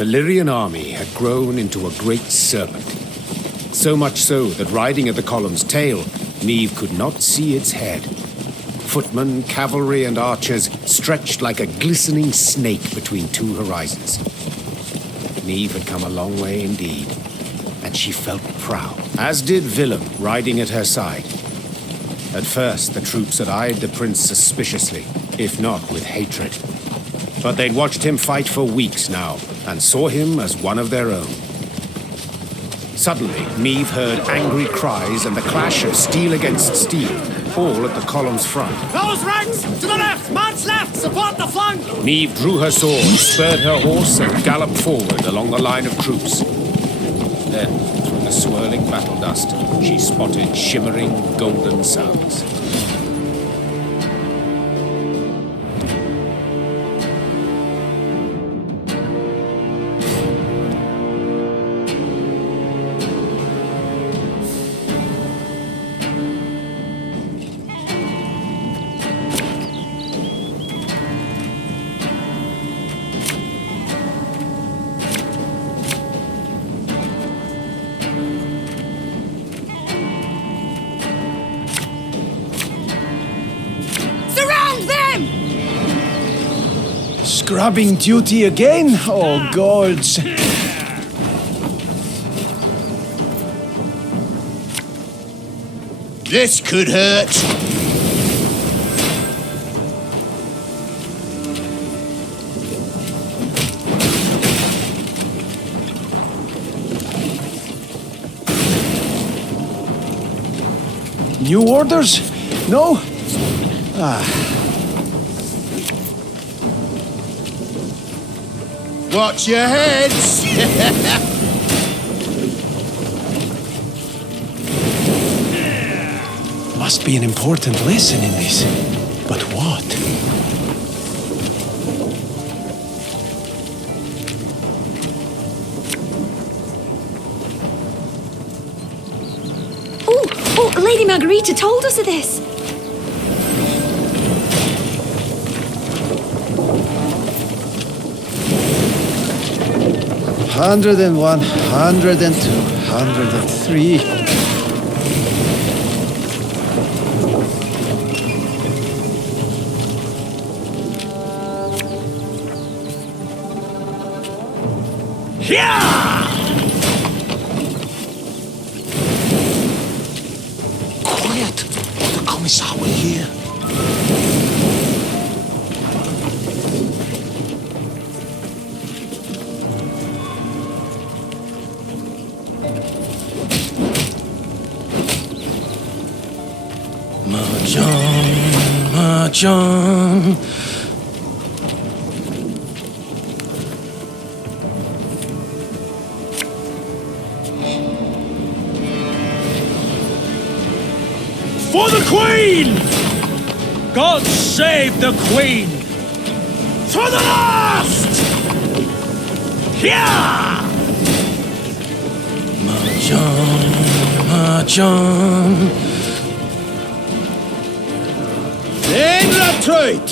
The Lyrian army had grown into a great serpent. So much so that riding at the column's tail, Niamh could not see its head. Footmen, cavalry, and archers stretched like a glistening snake between two horizons. Niamh had come a long way indeed, and she felt proud, as did Willem riding at her side. At first, the troops had eyed the prince suspiciously, if not with hatred. But they'd watched him fight for weeks now, and saw him as one of their own. Suddenly, Niamh heard angry cries and the clash of steel against steel, all at the column's front. Close ranks! To the left! March left! Support the flank! Niamh drew her sword, spurred her horse, and galloped forward along the line of troops. Then, through the swirling battle dust, she spotted shimmering golden suns. Scrubbing duty again? Oh, gods! This could hurt! New orders? No? Watch your heads! Must be an important lesson in this. But what? Oh, Lady Margarita told us of this. $101, $102, $103. Quiet! The Commissar will hear. Mahjong. For the Queen! God save the Queen! To the last! Yeah! Mahjong, Mahjong. In retreat!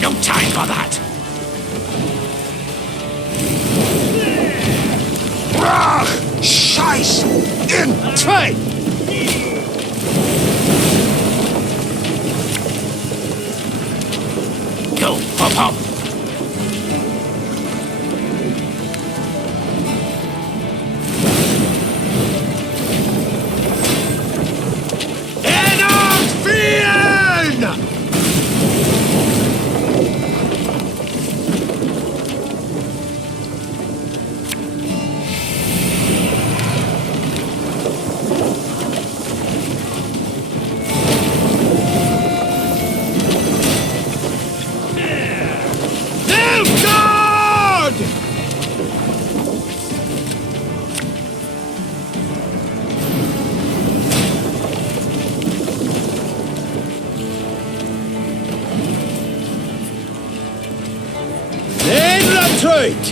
No time for that! Brach! Scheiß! In train! Go, hop, hop! Retreat!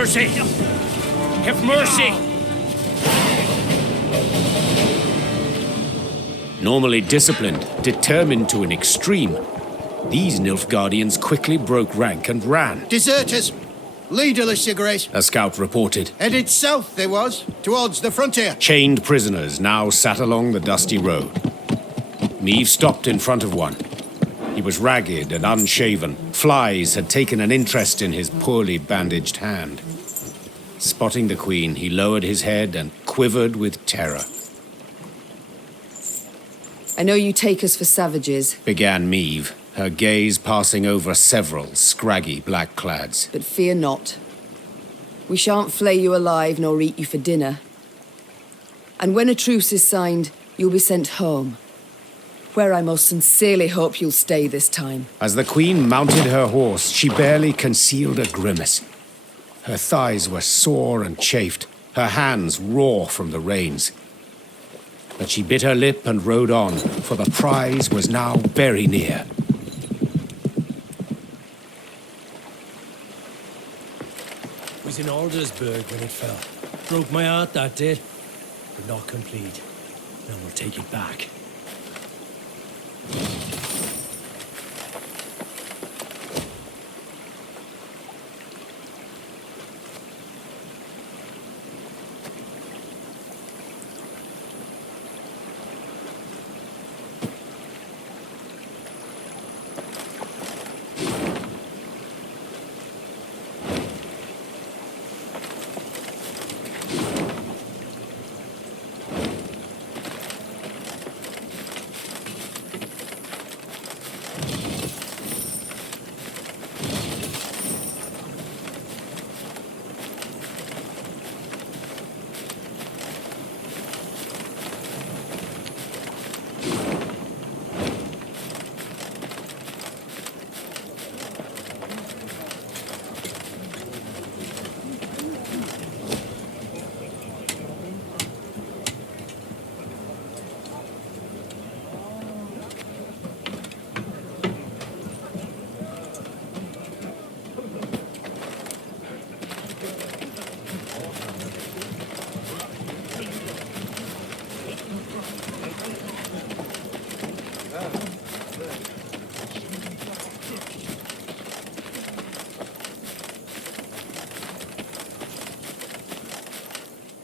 mercy! Have mercy! Normally disciplined, determined to an extreme, these Nilfgaardians quickly broke rank and ran. Deserters! Leaderless, Your Grace. A scout reported. Headed south, they was, towards the frontier. Chained prisoners now sat along the dusty road. Meave stopped in front of one. He was ragged and unshaven. Flies had taken an interest in his poorly bandaged hand. Spotting the Queen, he lowered his head and quivered with terror. I know you take us for savages, Began Meave, her gaze passing over several scraggy black-clads. but fear not. We shan't flay you alive nor eat you for dinner. And when a truce is signed, you'll be sent home, where I most sincerely hope you'll stay this time. As the Queen mounted her horse, she barely concealed a grimace. Her thighs were sore and chafed, her hands raw from the reins. But she bit her lip and rode on, for the prize was now very near. Was in Aldersburg when it fell. Broke my heart, that did. But not complete. Now we'll take it back.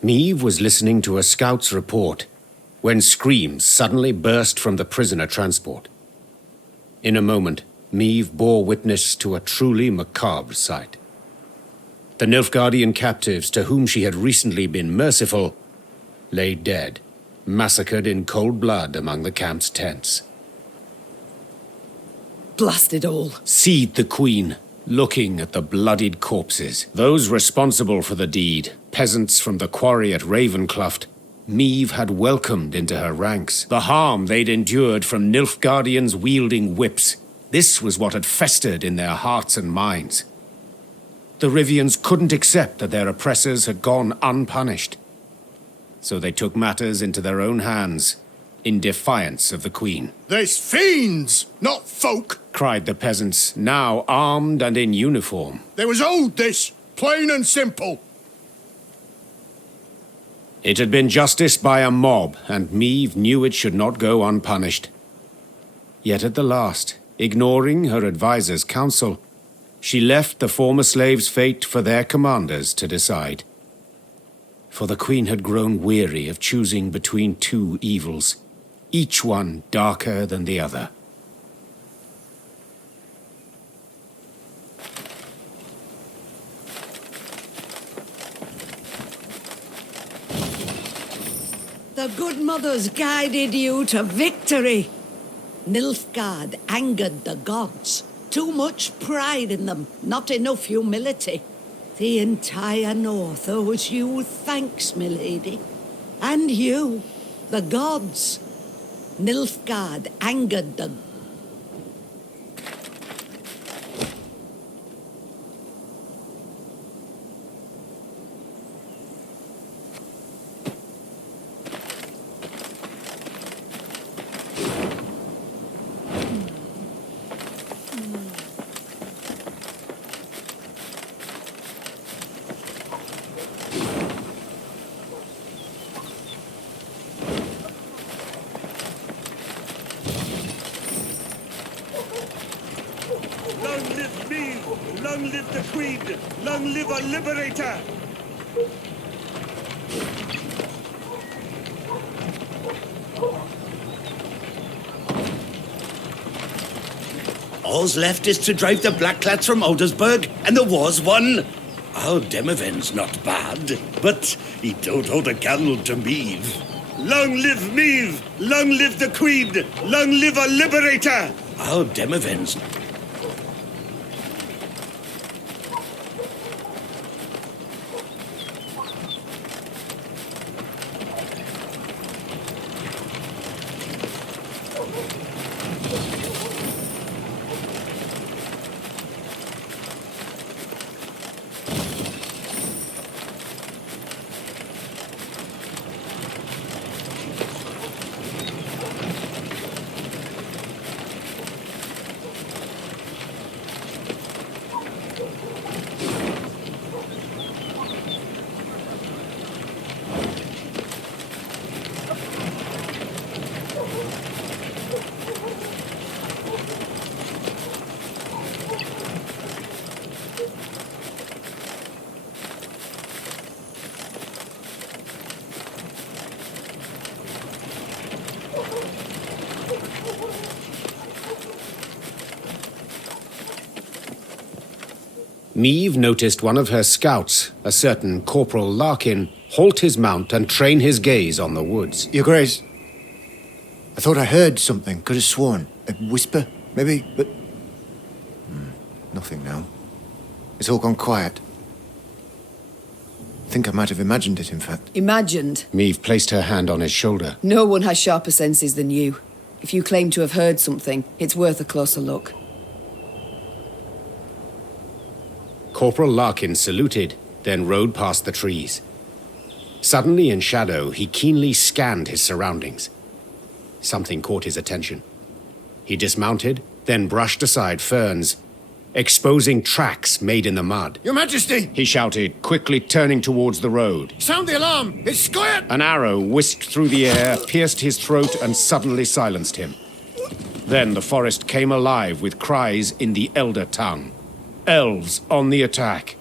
Meave was listening to a scout's report when screams suddenly burst from the prisoner transport. In a moment, Meave bore witness to a truly macabre sight. The Nilfgaardian captives to whom she had recently been merciful lay dead, massacred in cold blood among the camp's tents. Blast it all. Seethed the Queen, looking at the bloodied corpses. Those responsible for the deed, peasants from the quarry at Ravencloft, Meave had welcomed into her ranks. The harm they'd endured from Nilfgaardians wielding whips, this was what had festered in their hearts and minds. The Rivians couldn't accept that their oppressors had gone unpunished. So they took matters into their own hands, in defiance of the Queen. There's fiends, not folk. Cried the peasants, now armed and in uniform. They was owed this, plain and simple. It had been justice by a mob, and Meave knew it should not go unpunished. Yet at the last, ignoring her advisor's counsel, she left the former slaves' fate for their commanders to decide. For the Queen had grown weary of choosing between two evils, each one darker than the other. The good mothers guided you to victory. Nilfgaard angered the gods. Too much pride in them, not enough humility. The entire North owes you thanks, milady. And you, the gods. Nilfgaard angered the... Long live me! Long live the Queen! Long live our liberator! All's left is to drive the Blackclats from Aldersburg, and the war's won. Our Demoven's not bad, but he don't hold a candle to Meave. Long live Meave! Long live the Queen! Long live our liberator! Our Demoven's... Meave noticed one of her scouts, a certain Corporal Larkin, halt his mount and train his gaze on the woods. Your Grace, I thought I heard something. Could have sworn. A whisper, maybe, but... nothing now. It's all gone quiet. I think I might have imagined it, in fact. Imagined? Meave placed her hand on his shoulder. No one has sharper senses than you. If you claim to have heard something, it's worth a closer look. Corporal Larkin saluted, then rode past the trees. Suddenly in shadow, he keenly scanned his surroundings. Something caught his attention. He dismounted, then brushed aside ferns, exposing tracks made in the mud. Your Majesty! He shouted, quickly turning towards the road. Sound the alarm! It's squirt! An arrow whisked through the air, pierced his throat, and suddenly silenced him. Then the forest came alive with cries in the Elder tongue. Elves on the attack.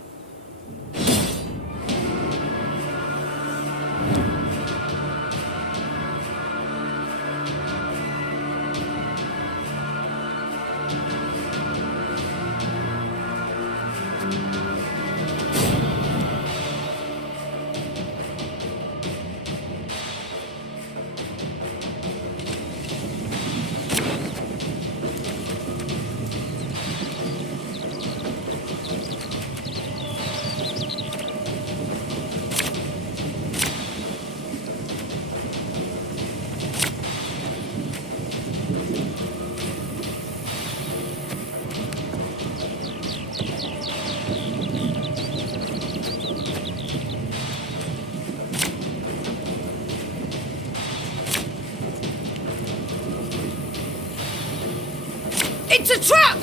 It's a trap!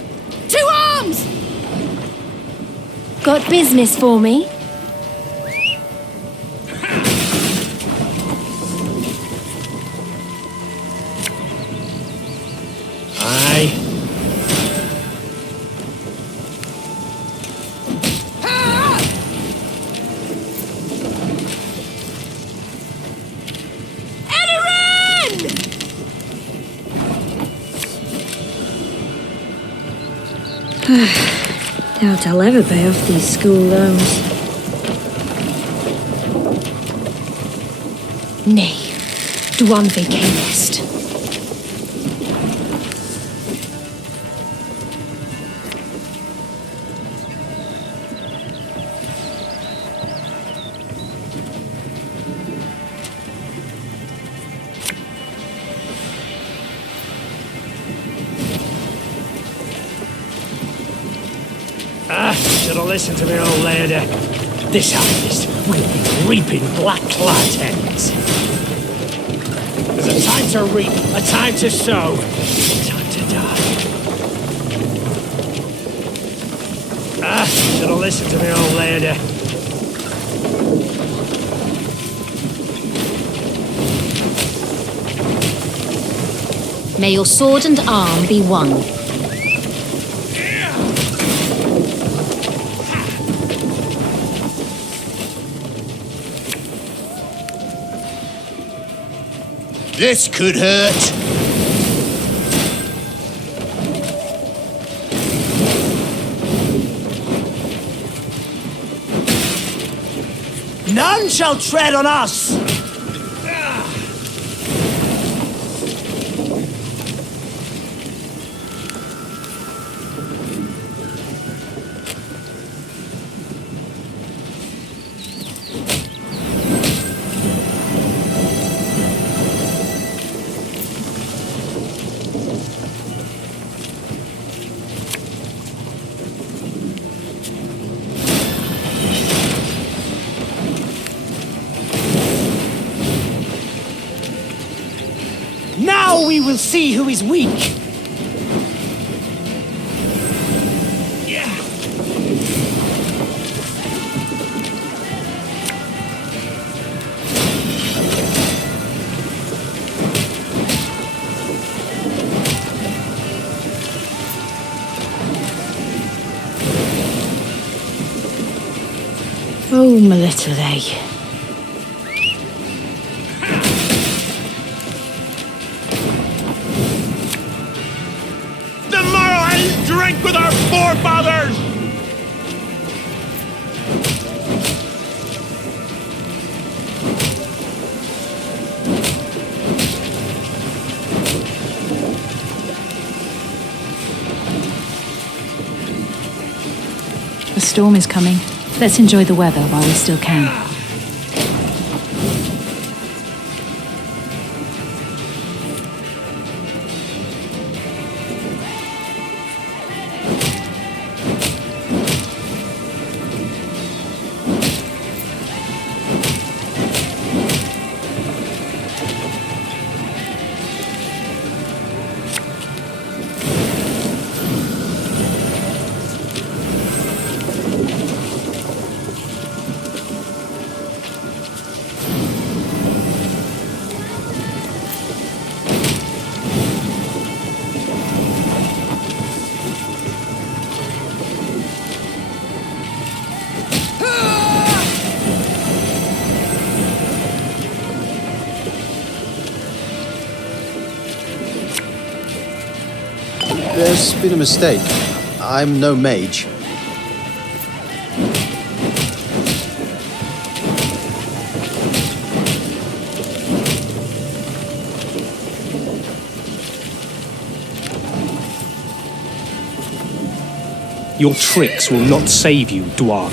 2 arms! Got business for me? Aye. Doubt I'll ever pay off these school loans. Nay, Dwan Vacanist. Should have listened to me old lady. This harvest will be reaping black-clad ends. There's a time to reap, a time to sow, a time to die. Should have listened to me old lady. May your sword and arm be one. This could hurt. None shall tread on us! Now we will see who is weak! Oh, my little egg. The Morrowind drank with our forefathers! The storm is coming. Let's enjoy the weather while we still can. There's been a mistake. I'm no mage. Your tricks will not save you, Dwarf.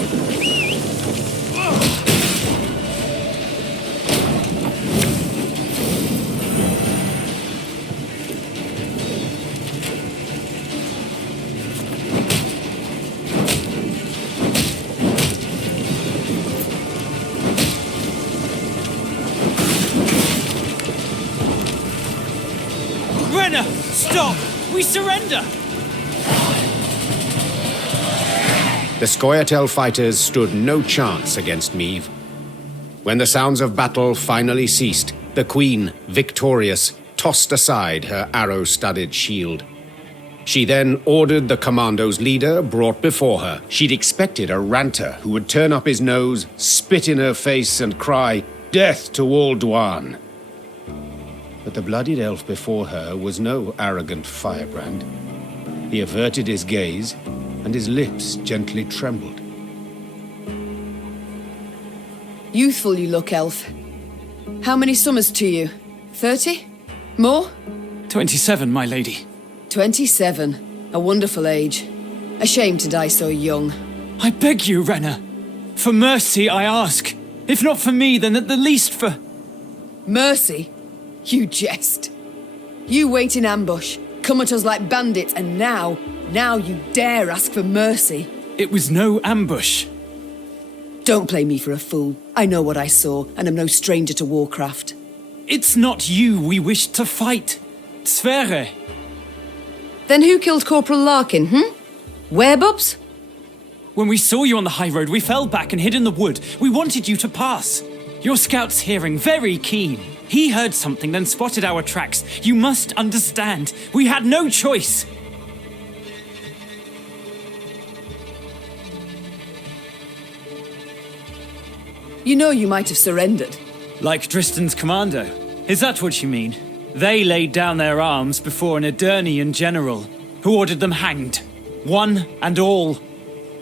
Renna! Stop! We surrender! The Scoia'tael fighters stood no chance against Meve. When the sounds of battle finally ceased, the Queen, victorious, tossed aside her arrow-studded shield. She then ordered the commando's leader brought before her. She'd expected a ranter who would turn up his nose, spit in her face, and cry, "Death to all Dwarn!" But the bloodied elf before her was no arrogant firebrand. He averted his gaze, and his lips gently trembled. Youthful you look, elf. How many summers to you? 30? More? 27, my lady. 27. A wonderful age. A shame to die so young. I beg you, Renna. For mercy, I ask. If not for me, then at the least for... Mercy? You jest. You wait in ambush, come at us like bandits, and now you dare ask for mercy. It was no ambush. Don't play me for a fool. I know what I saw, and am no stranger to warcraft. It's not you we wished to fight. Sverre. Then who killed Corporal Larkin, Werebubs? When we saw you on the high road, we fell back and hid in the wood. We wanted you to pass. Your scout's hearing very keen. He heard something, then spotted our tracks. You must understand. We had no choice. You know you might have surrendered. Like Tristan's commando. Is that what you mean? They laid down their arms before an Edirnian general, who ordered them hanged. One and all.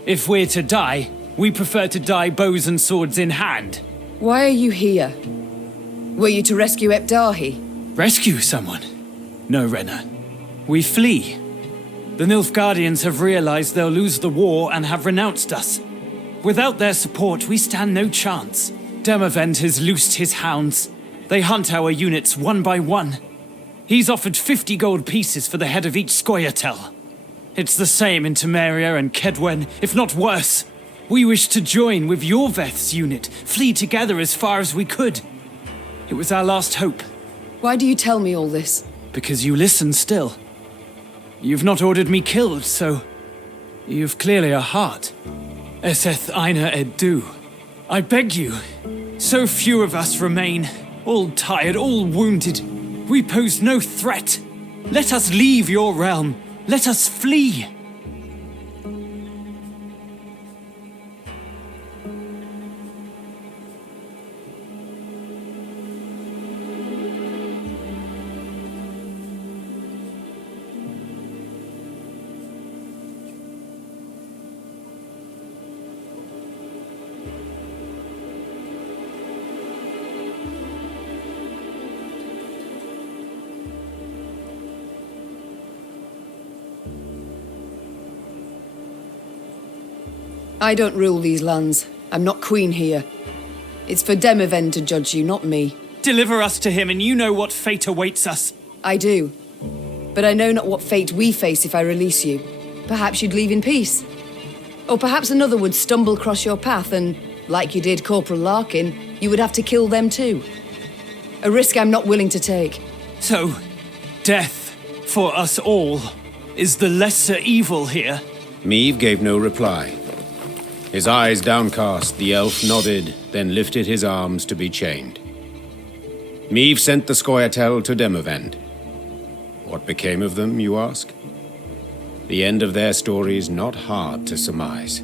If we're to die, we prefer to die bows and swords in hand. Why are you here? Were you to rescue Epdahi? Rescue someone? No, Renna. We flee. The Nilfgaardians have realized they'll lose the war and have renounced us. Without their support, we stand no chance. Demavend has loosed his hounds. They hunt our units one by one. He's offered 50 gold pieces for the head of each Scoia'tael. It's the same in Temeria and Kedwen, if not worse. We wish to join with your Veth's unit, flee together as far as we could. It was our last hope. Why do you tell me all this? Because you listen still. You've not ordered me killed, so you've clearly a heart. Eseth Aina Edu. I beg you. So few of us remain, all tired, all wounded. We pose no threat. Let us leave your realm. Let us flee. I don't rule these lands. I'm not queen here. It's for Demavend to judge you, not me. Deliver us to him and you know what fate awaits us. I do. But I know not what fate we face if I release you. Perhaps you'd leave in peace. Or perhaps another would stumble across your path and, like you did Corporal Larkin, you would have to kill them too. A risk I'm not willing to take. So, death for us all is the lesser evil here? Meave gave no reply. His eyes downcast, the elf nodded, then lifted his arms to be chained. Meave sent the Scoia'tael to Demavend. What became of them, you ask? The end of their story's not hard to surmise.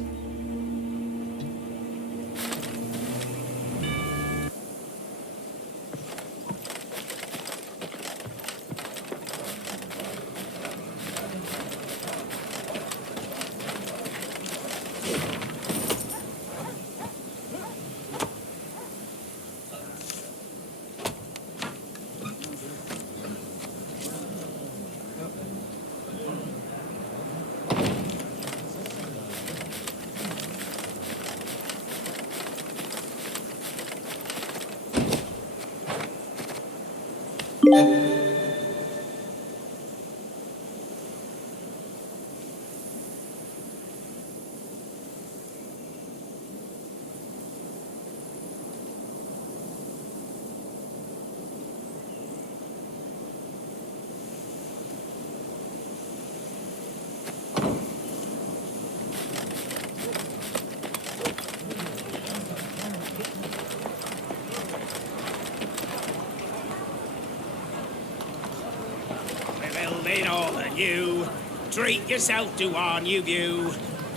You treat yourself to our new view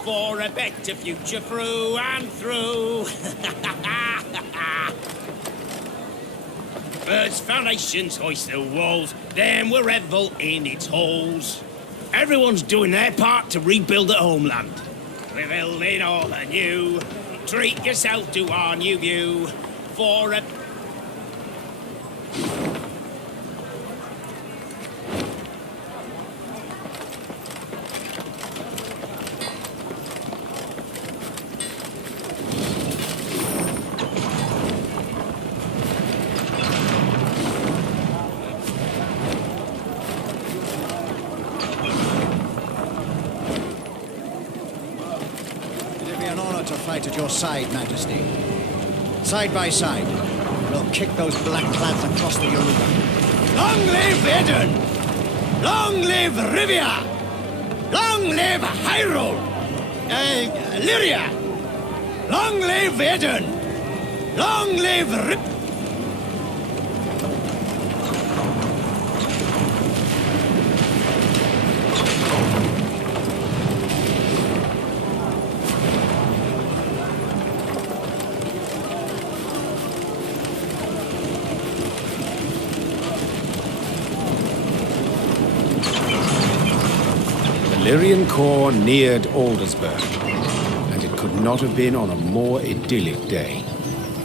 for a better future through and through. First foundations hoist the walls, then we revel in its halls. Everyone's doing their part to rebuild the homeland. We're building all anew. Treat yourself to our new view for a... At your side, Majesty. Side by side, we'll kick those black clads across the Yoruba. Long live Eden! Long live Rivia! Long live Hyrule! Lyria! Long live Eden! Long live Rip... Valyrian corps neared Aldersburg, and it could not have been on a more idyllic day.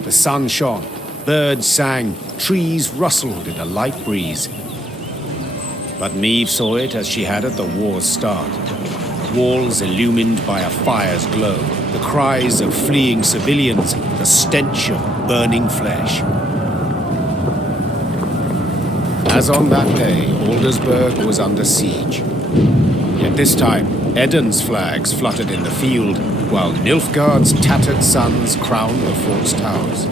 The sun shone, birds sang, trees rustled in a light breeze. But Niamh saw it as she had at the war's start. Walls illumined by a fire's glow, the cries of fleeing civilians, the stench of burning flesh. As on that day, Aldersburg was under siege. Yet this time, Eden's flags fluttered in the field, while Nilfgaard's tattered sons crowned the fort's towers.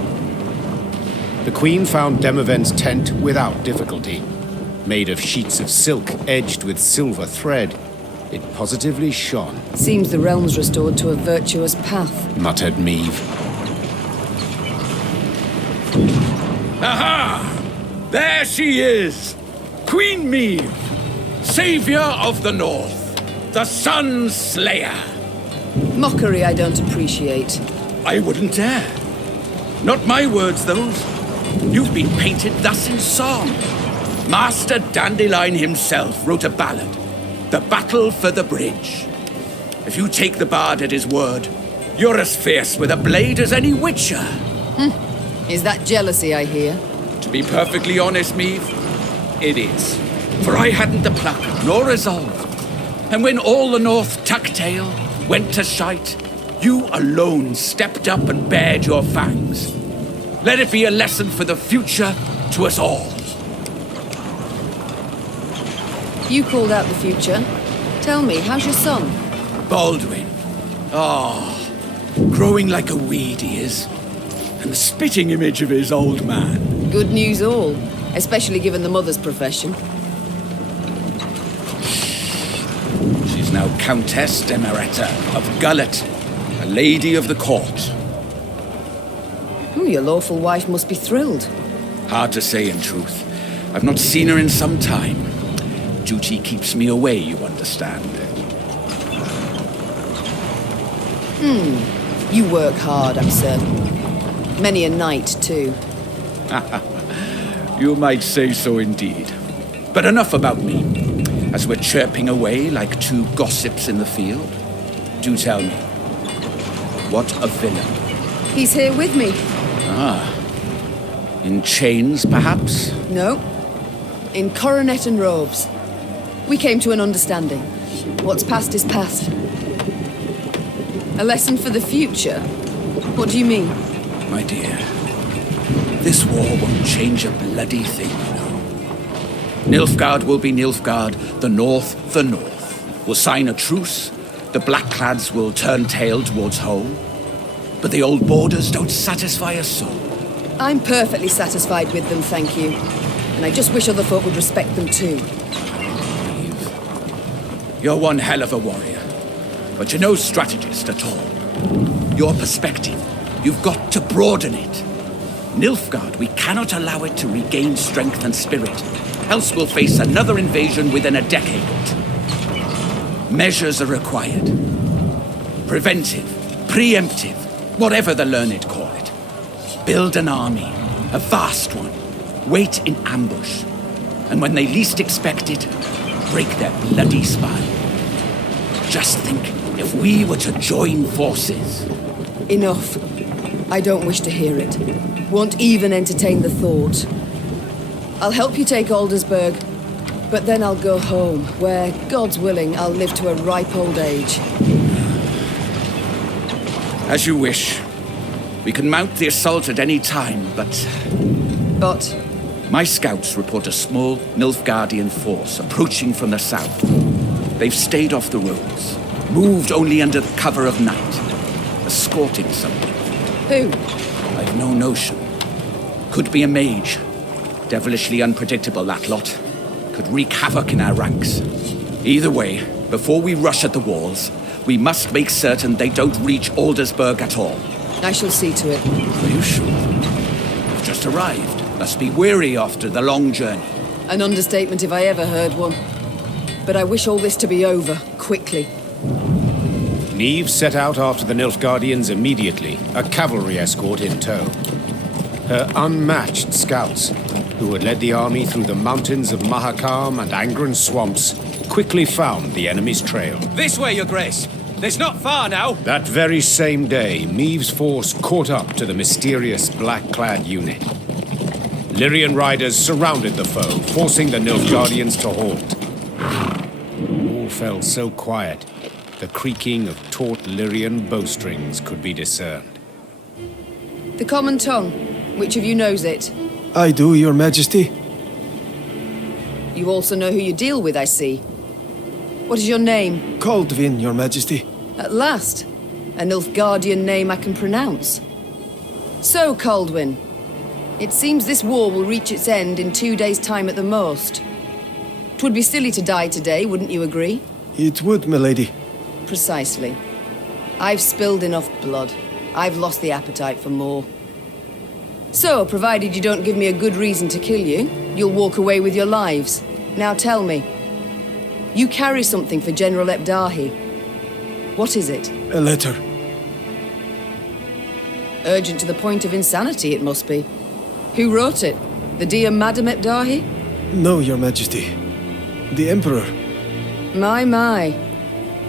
The Queen found Demavend's tent without difficulty. Made of sheets of silk edged with silver thread, it positively shone. Seems the realm's restored to a virtuous path, muttered Niamh. Aha! There she is! Queen Niamh, Savior of the North, the Sun Slayer. Mockery I don't appreciate. I wouldn't dare. Not my words, those. You've been painted thus in song. Master Dandelion himself wrote a ballad, The Battle for the Bridge. If you take the bard at his word, you're as fierce with a blade as any witcher. Is that jealousy I hear? To be perfectly honest, Niamh, it is. For I hadn't the pluck nor resolve. And when all the North tucked tail, went to shite, you alone stepped up and bared your fangs. Let it be a lesson for the future to us all. You called out the future. Tell me, how's your son? Baldwin. Growing like a weed he is. And the spitting image of his old man. Good news all, especially given the mother's profession. She's now Countess Demeretta of Gullet, a lady of the court. Your lawful wife must be thrilled. Hard to say in truth. I've not seen her in some time. Duty keeps me away, you understand. You work hard, I'm certain. Many a night, too. You might say so indeed. But enough about me. As we're chirping away like two gossips in the field, do tell me, what a villain. He's here with me. In chains, perhaps? No. In coronet and robes. We came to an understanding. What's past is past. A lesson for the future? What do you mean? My dear, this war won't change a bloody thing, you know. Nilfgaard will be Nilfgaard, the North the North. We'll sign a truce, the Blackclads will turn tail towards home. But the old borders don't satisfy us so. I'm perfectly satisfied with them, thank you. And I just wish other folk would respect them too. You're one hell of a warrior, but you're no strategist at all. Your perspective, you've got to broaden it. Nilfgaard, we cannot allow it to regain strength and spirit, else we'll face another invasion within a decade or two. Measures are required. Preventive, preemptive, whatever the learned call it. Build an army, a vast one. Wait in ambush. And when they least expect it, break their bloody spine. Just think, if we were to join forces. Enough. I don't wish to hear it. Won't even entertain the thought. I'll help you take Aldersburg, but then I'll go home, where, God's willing, I'll live to a ripe old age. As you wish. We can mount the assault at any time, but... But? My scouts report a small Nilfgaardian force approaching from the south. They've stayed off the roads, moved only under the cover of night, escorting something. Who? I've no notion. Could be a mage. Devilishly unpredictable, that lot. Could wreak havoc in our ranks. Either way, before we rush at the walls, we must make certain they don't reach Aldersburg at all. I shall see to it. Are you sure? You've just arrived. Must be weary after the long journey. An understatement if I ever heard one. But I wish all this to be over, quickly. Niamh set out after the Nilfgaardians immediately, a cavalry escort in tow. Her unmatched scouts, who had led the army through the mountains of Mahakam and Angren swamps, quickly found the enemy's trail. This way, Your Grace. There's not far now. That very same day, Meave's force caught up to the mysterious black-clad unit. Lyrian riders surrounded the foe, forcing the Nilfgaardians to halt. All fell so quiet, the creaking of taut Lyrian bowstrings could be discerned. The common tongue. Which of you knows it? I do, Your Majesty. You also know who you deal with, I see. What is your name? Kaldvin, Your Majesty. At last. A Nilfgaardian name I can pronounce. So, Kaldwin, it seems this war will reach its end in 2 days' time at the most. 'Twould be silly to die today, wouldn't you agree? It would, milady. Precisely. I've spilled enough blood. I've lost the appetite for more. So, provided you don't give me a good reason to kill you, you'll walk away with your lives. Now tell me. You carry something for General Ebdahi. What is it? A letter. Urgent to the point of insanity, it must be. Who wrote it? The dear Madam Ebdahi? No, Your Majesty. The Emperor. My.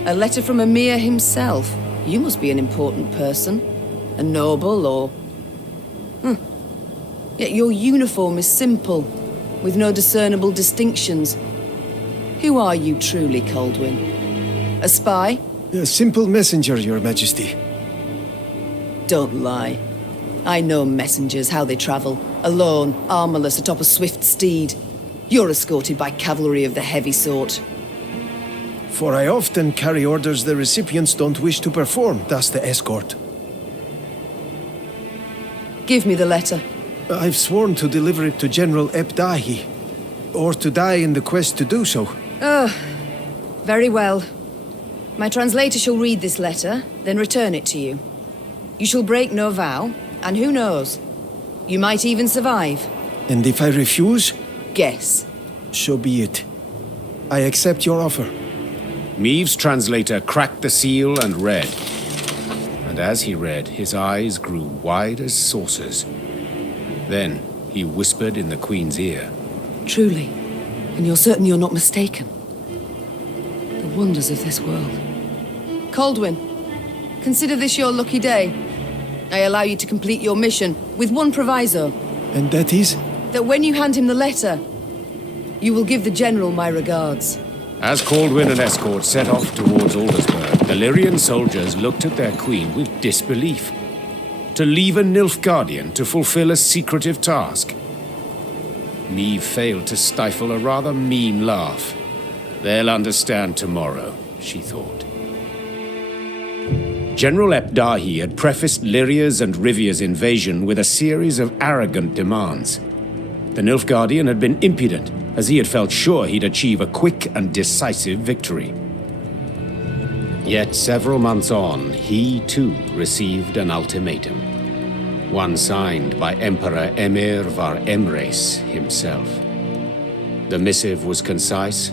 A letter from Emir himself. You must be an important person. A noble, or... Yet your uniform is simple, with no discernible distinctions. Who are you truly, Kaldwin? A spy? A simple messenger, Your Majesty. Don't lie. I know messengers, how they travel. Alone, armorless, atop a swift steed. You're escorted by cavalry of the heavy sort. For I often carry orders the recipients don't wish to perform, thus the escort. Give me the letter. I've sworn to deliver it to General Ebdahi, or to die in the quest to do so. Oh, very well. My translator shall read this letter, then return it to you. You shall break no vow, and who knows? You might even survive. And if I refuse? Guess. So be it. I accept your offer. Meave's translator cracked the seal and read. And as he read, his eyes grew wide as saucers. Then he whispered in the Queen's ear. Truly, and you're certain you're not mistaken. The wonders of this world. Kaldwin, consider this your lucky day. I allow you to complete your mission, with one proviso. And that is? That when you hand him the letter, you will give the General my regards. As Kaldwin and escort set off towards Aldersburg, the Lyrian soldiers looked at their queen with disbelief. To leave a Nilfgaardian to fulfill a secretive task. Meave failed to stifle a rather mean laugh. They'll understand tomorrow, she thought. General Ebdahi had prefaced Lyria's and Rivia's invasion with a series of arrogant demands. The Nilfgaardian had been impudent, as he had felt sure he'd achieve a quick and decisive victory. Yet several months on, he too received an ultimatum. One signed by Emperor Emir var Emreis himself. The missive was concise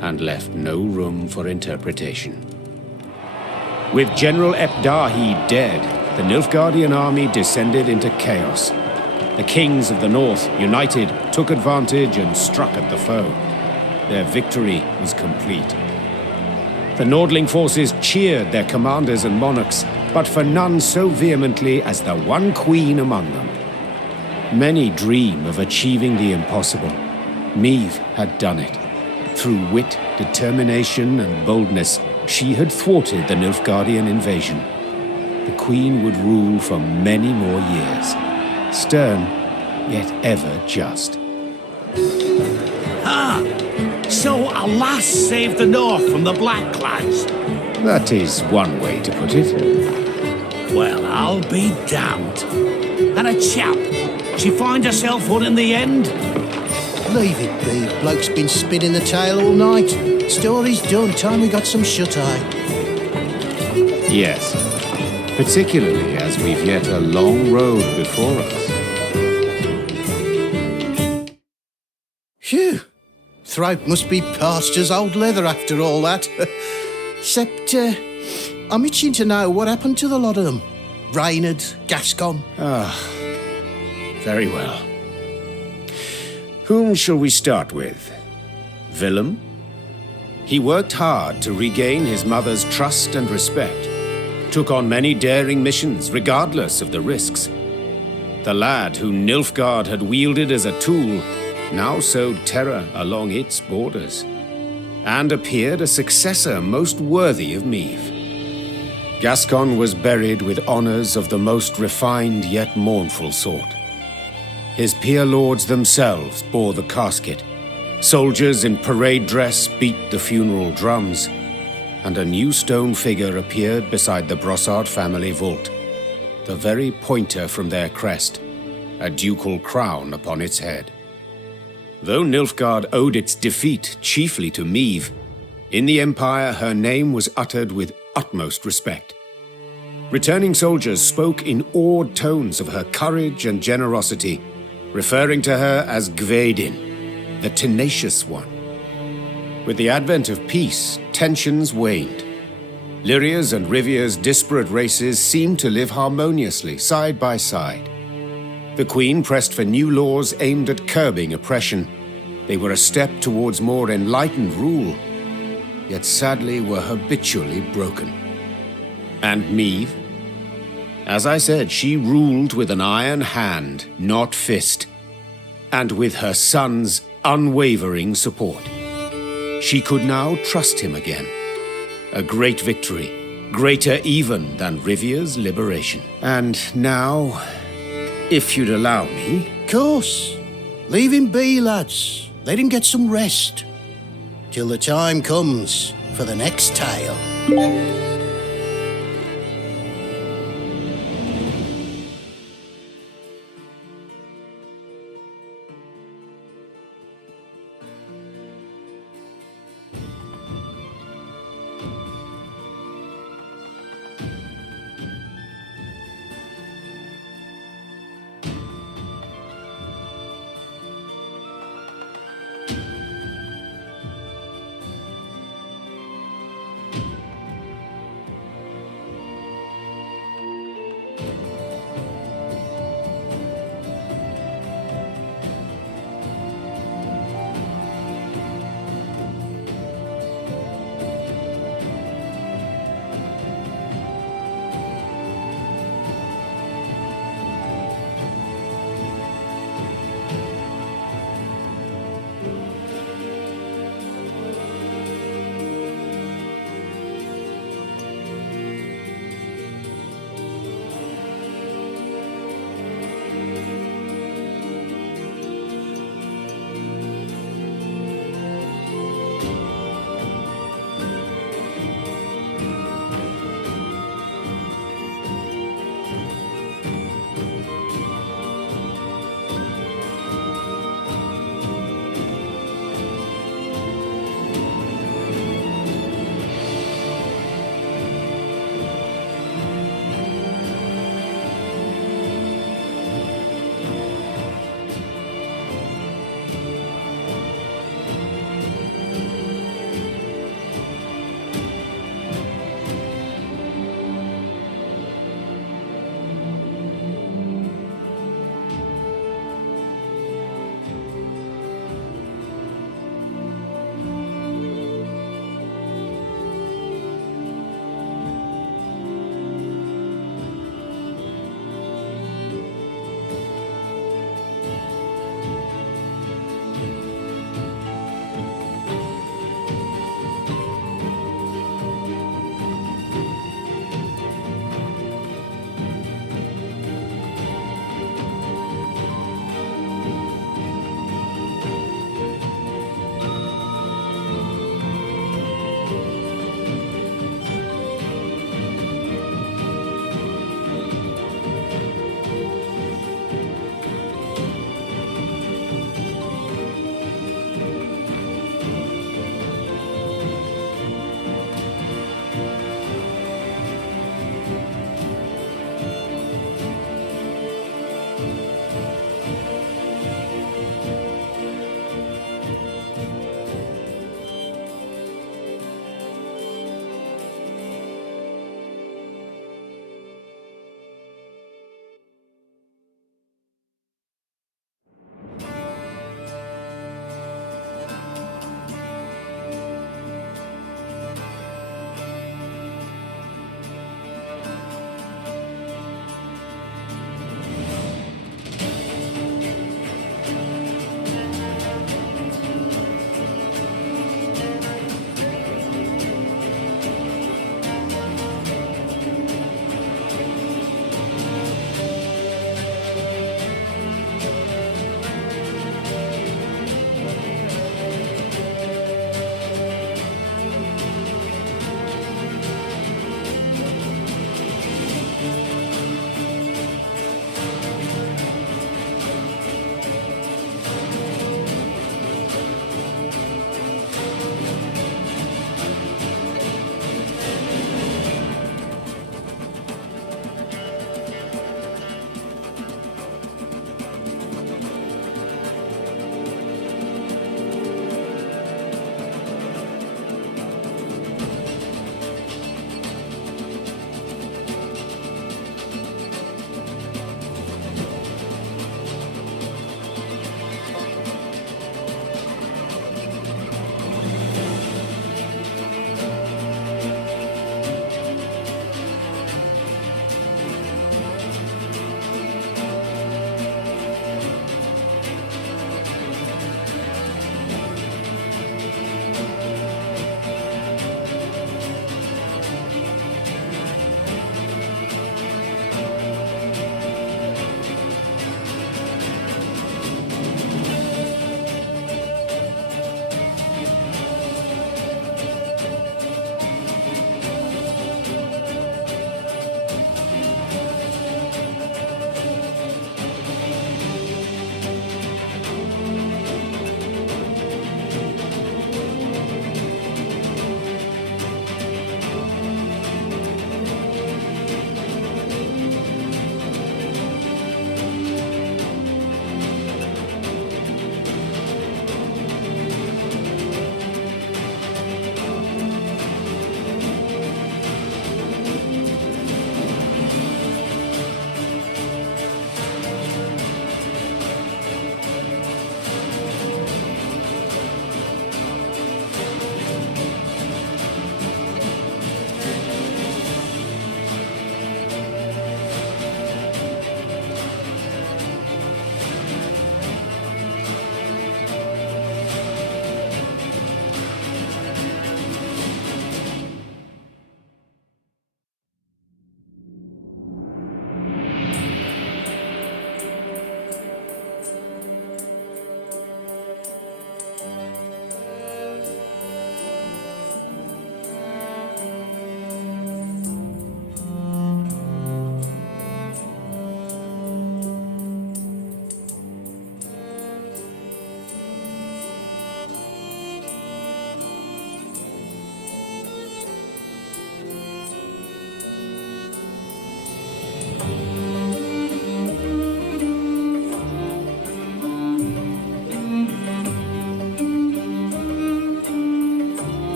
and left no room for interpretation. With General Ebdahi dead, the Nilfgaardian army descended into chaos. The kings of the north, united, took advantage and struck at the foe. Their victory was complete. The Nordling forces cheered their commanders and monarchs, but for none so vehemently as the one queen among them. Many dream of achieving the impossible. Meave had done it. Through wit, determination, and boldness, she had thwarted the Nilfgaardian invasion. The queen would rule for many more years. Stern, yet ever just. Ah! So a lass saved the North from the Blackclads? That is one way to put it. Well, I'll be damned. And a chap, she find herself one in the end? Leave it be. Bloke's been spinning the tale all night. Story's done. Time we got some shut-eye. Yes. Particularly as we've yet a long road before us. Phew. Throat must be parched as old leather after all that. Except, I'm itching to know what happened to the lot of them. Reynard, Gascon. Very well. Whom shall we start with? Willem? He worked hard to regain his mother's trust and respect, took on many daring missions regardless of the risks. The lad who Nilfgaard had wielded as a tool now sowed terror along its borders, and appeared a successor most worthy of Meve. Gascon was buried with honors of the most refined yet mournful sort. His peer lords themselves bore the casket, soldiers in parade dress beat the funeral drums, and a new stone figure appeared beside the Brossard family vault, the very pointer from their crest, a ducal crown upon its head. Though Nilfgaard owed its defeat chiefly to Meve, in the Empire her name was uttered with utmost respect. Returning soldiers spoke in awed tones of her courage and generosity, referring to her as Gvedin, the tenacious one. With the advent of peace, tensions waned. Lyria's and Rivia's disparate races seemed to live harmoniously, side by side. The Queen pressed for new laws aimed at curbing oppression. They were a step towards more enlightened rule, yet sadly were habitually broken. And Meve? As I said, she ruled with an iron hand, not fist, and with her son's unwavering support. She could now trust him again. A great victory, greater even than Rivia's liberation. And now, if you'd allow me... Course. Leave him be, lads. Let him get some rest. Till the time comes for the next tale.